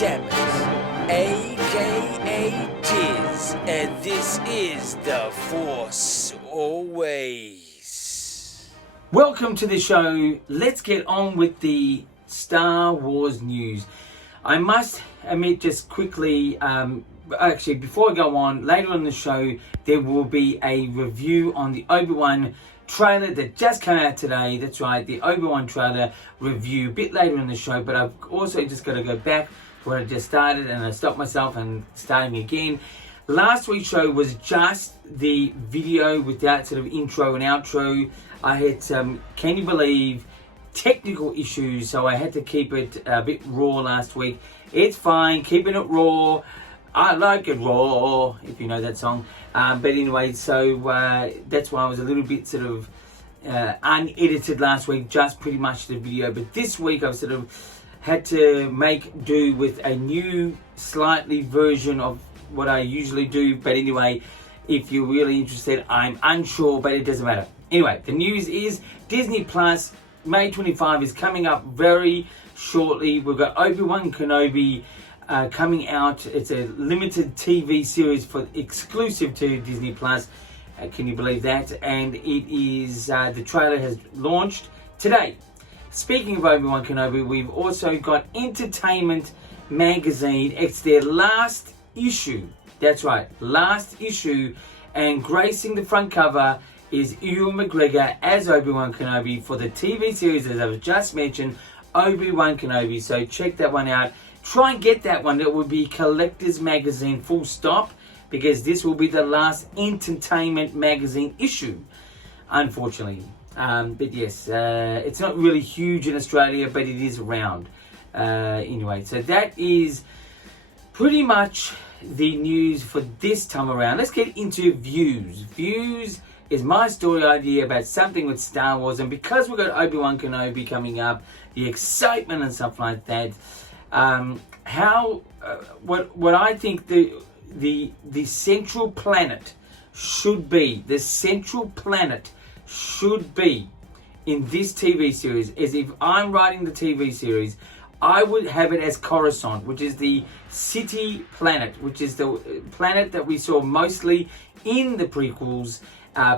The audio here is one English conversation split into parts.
Samus, aka Tiz, and this is The Force Always. Welcome to the show. Let's get on with the Star Wars news. I must admit just quickly, actually before I go on, later on the show there will be a review on the Obi Wan trailer that just came out today. That's right, the Obi Wan trailer review a bit later in the show, but I've also just got to go back to what I just started and I stopped myself and starting again. Last week's show was just the video without sort of intro and outro. I had some, can you believe, technical issues, so I had to keep it a bit raw last week. It's fine, keeping it raw. I like it raw, if you know that song. But anyway, so that's why I was a little bit sort of unedited last week, just pretty much the video. But this week I've sort of had to make do with a new, slightly version of what I usually do. But anyway, if you're really interested, I'm unsure, but it doesn't matter. Anyway, the news is Disney Plus, May 25 is coming up very shortly. We've got Obi Wan Kenobi coming out. It's a limited TV series for exclusive to Disney Plus. Can you believe that? And it is the trailer has launched today. Speaking of Obi Wan Kenobi, we've also got Entertainment Magazine. It's their last issue. That's right, last issue, and gracing the front cover is Ewan McGregor as Obi Wan Kenobi for the TV series, as I've just mentioned, Obi Wan Kenobi. So check that one out. Try and get that one. That will be Collector's Magazine full stop, because this will be the last Entertainment Magazine issue, unfortunately. But yes, it's not really huge in Australia, but it is around. Anyway, so that is pretty much the news for this time around. Let's get into views. Views is my story idea about something with Star Wars, and because we've got Obi Wan Kenobi coming up, the excitement and stuff like that. What I think the central planet should be, in this TV series is, if I'm writing the TV series, I would have it as Coruscant, which is the city planet, which is the planet that we saw mostly in the prequels,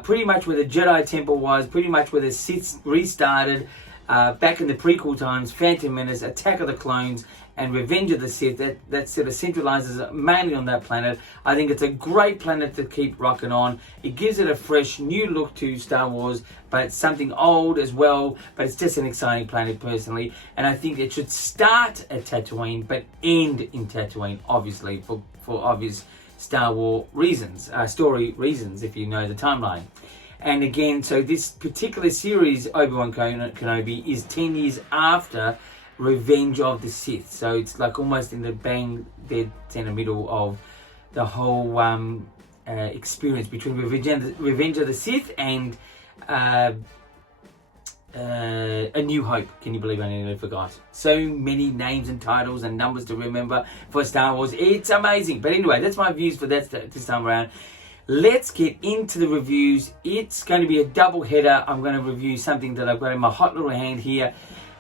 pretty much where the Jedi Temple was, pretty much where the Sith restarted back in the prequel times, Phantom Menace, Attack of the Clones, and Revenge of the Sith. That sort of centralizes mainly on that planet. I think it's a great planet to keep rocking on. It gives it a fresh new look to Star Wars, but it's something old as well, but it's just an exciting planet personally. And I think it should start at Tatooine, but end in Tatooine, obviously, for obvious Star Wars reasons, story reasons, if you know the timeline. And again, so this particular series, Obi Wan Kenobi, is 10 years after Revenge of the Sith. So it's like almost in the bang dead center middle of the whole experience between Revenge of the Sith and A New Hope. Can you believe I nearly forgot? So many names and titles and numbers to remember for Star Wars. It's amazing. But anyway, that's my views for that this time around. Let's get into the reviews. It's going to be a double header. I'm going to review something that I've got in my hot little hand here,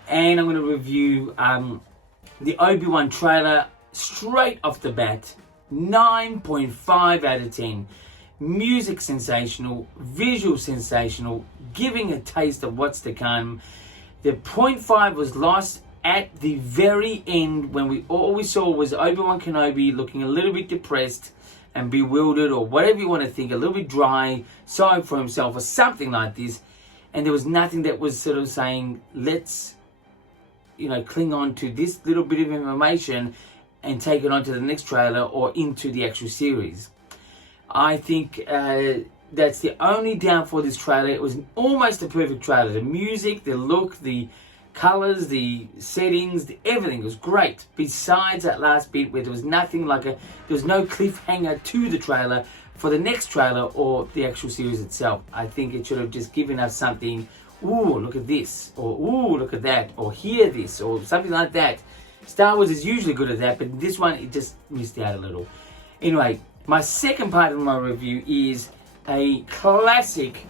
and I'm going to review the Obi-Wan trailer straight off the bat. 9.5 out of 10. Music sensational, visual sensational, giving a taste of what's to come. The 0.5 was lost at the very end, when all we saw was Obi-Wan Kenobi looking a little bit depressed and bewildered, or whatever you want to think, a little bit dry, sorry for himself, or something like this. And there was nothing that was sort of saying, let's, cling on to this little bit of information and take it on to the next trailer or into the actual series. I think that's the only downfall of this trailer. It was almost a perfect trailer. The music, the look, the colors, the settings, everything was great. Besides that last bit where there was nothing there was no cliffhanger to the trailer for the next trailer or the actual series itself. I think it should have just given us something, ooh, look at this, or ooh, look at that, or hear this, or something like that. Star Wars is usually good at that, but this one, it just missed out a little. Anyway, my second part of my review is a classic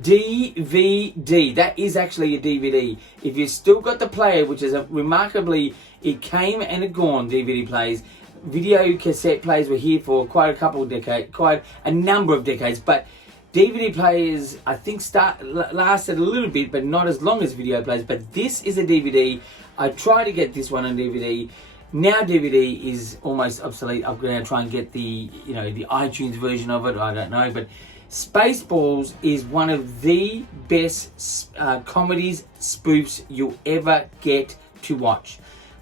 DVD. That is actually a DVD. If you've still got the player, which is a remarkably, it came and it gone, DVD players. Video cassette players were here for quite a number of decades, but DVD players, I think, lasted a little bit, but not as long as video players. But this is a DVD. I tried to get this one on DVD. Now DVD is almost obsolete. I'm going to try and get the iTunes version of it. I don't know, but Spaceballs is one of the best comedies, spoofs you'll ever get to watch.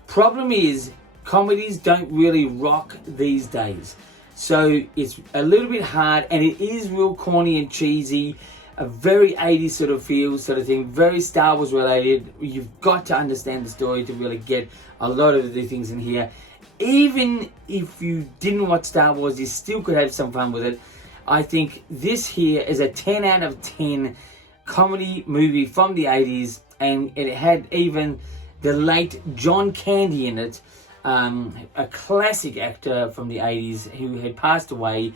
Problem is, comedies don't really rock these days. So it's a little bit hard, and it is real corny and cheesy, a very 80s sort of feel, sort of thing, very Star Wars related. You've got to understand the story to really get a lot of the things in here. Even if you didn't watch Star Wars, you still could have some fun with it. I think this here is a 10 out of 10 comedy movie from the 80s, and it had even the late John Candy in it, a classic actor from the 80s who had passed away,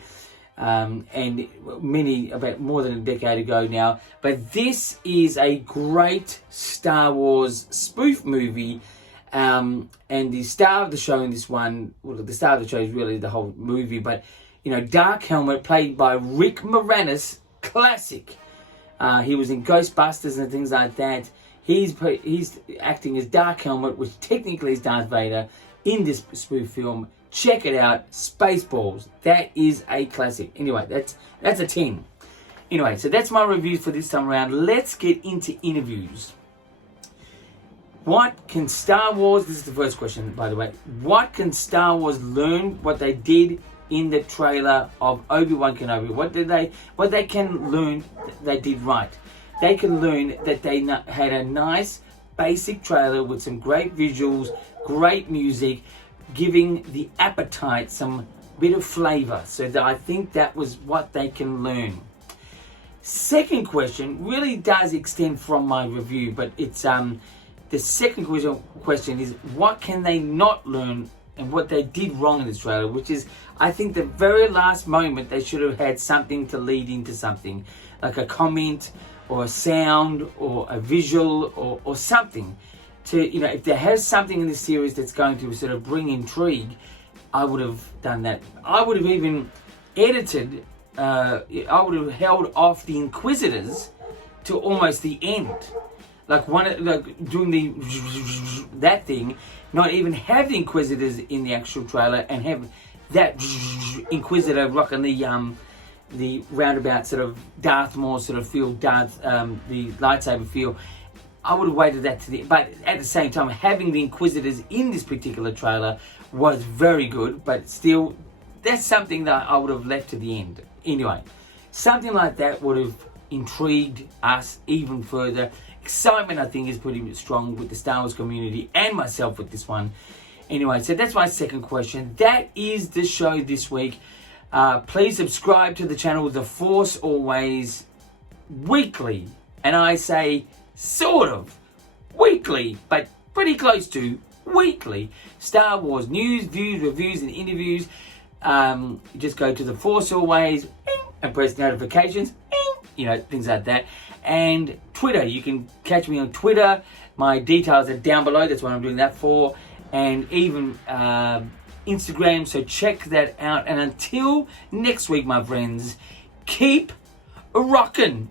and about more than a decade ago now. But this is a great Star Wars spoof movie, and the star of the show in this one, well, the star of the show is really the whole movie, but Dark Helmet, played by Rick Moranis, classic. He was in Ghostbusters and things like that. He's acting as Dark Helmet, which technically is Darth Vader, in this spoof film. Check it out, Spaceballs. That is a classic. Anyway, that's a 10. Anyway, so that's my review for this time around. Let's get into interviews. What can Star Wars, this is the first question, by the way, what can Star Wars learn what they did in the trailer of Obi Wan Kenobi? What they can learn they did right? They can learn that they had a nice basic trailer with some great visuals, great music, giving the appetite some bit of flavor. So I think that was what they can learn. Second question really does extend from my review, but it's the second question is, what can they not learn and what they did wrong in this trailer, which is, I think, the very last moment they should have had something to lead into something, like a comment or a sound or a visual or something. To, if there has something in this series that's going to sort of bring intrigue, I would have done that. I would have even edited, I would have held off the Inquisitors to almost the end. Like doing that thing, not even have the Inquisitors in the actual trailer and have that Inquisitor rocking the roundabout sort of Darth Maul sort of feel, the lightsaber feel. I would have waited that to the, but at the same time, having the Inquisitors in this particular trailer was very good, but still, that's something that I would have left to the end. Anyway, something like that would have intrigued us even further. Excitement, I think, is pretty strong with the Star Wars community and myself with this one. Anyway, so that's my second question. That is the show this week. Please subscribe to the channel, The Force Always, weekly. And I say sort of weekly, but pretty close to weekly. Star Wars news, views, reviews, and interviews. You just go to The Force Always and press notifications, things like that. And Twitter, you can catch me on Twitter. My details are down below. That's what I'm doing that for. And even Instagram. So check that out. And until next week, my friends, keep rocking.